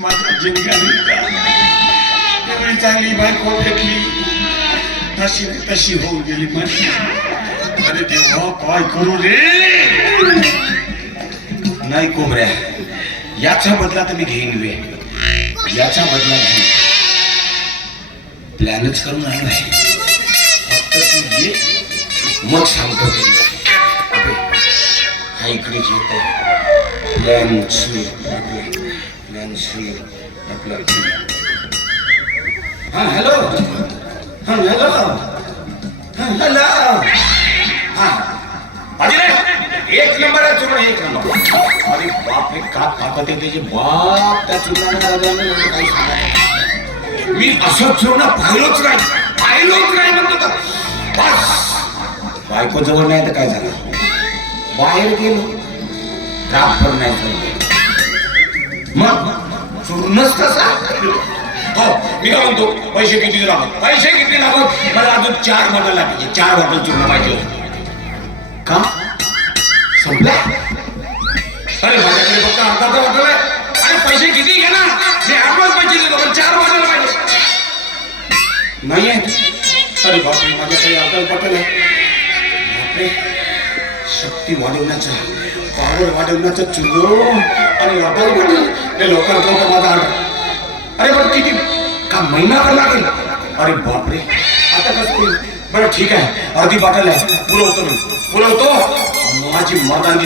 माझ्या जिंकली एवढी चांगली बायको भेटली तशी होऊन गेली माझी. अरे देवा काय करू रे. नाही कोंबड्या, याचा बदला तर मी घेईन वे. याचा बदला घेईन. प्लॅनच करून आहे. फक्त तू ये मग सांगतो. हा इकडेच येतो. प्लॅन आपलं. हा हॅलो. हा माझी नाही एक नंबर आहे चुरण. एक नंबर. अरे बाप रे का ताकद आहे त्याची. बाप त्या चुरणाने काही सांगा. मी असं चुरण पाहिलोच नाही म्हणतो. बस बायको जवळ नाही तर काय झालं. बाहेर गेलो राग पण नाही झालं. मग चूर्णच कसा. हो मी काय म्हणतो, पैसे किती लागत. मला अजून 4 बॉटल लागते. 4 बॉटल चूर्ण पाहिजे का. संपला. अरे माझ्याकडे फक्त अर्धा बॉटल आहे. अरे पैसे किती घे ना. मी ऍडव्हान्स पैसे देतो पण 4 बॉटल पाहिजे. नाही आहे. अरे बापरे माझ्याकडे अर्धा बॉटल आहे. बापरे शक्ती वाढवण्याचा, पावर वाढवण्याचा चुनो आणि अर्धा बॉटल. लवकर माझा ऑर्डर. अरे पण किती का महिनाभर लागेल. अरे बापरे आता कसं होईल. बरं ठीक आहे अर्धी बॉटल आहे. पुरवतो माझी मर्दानी.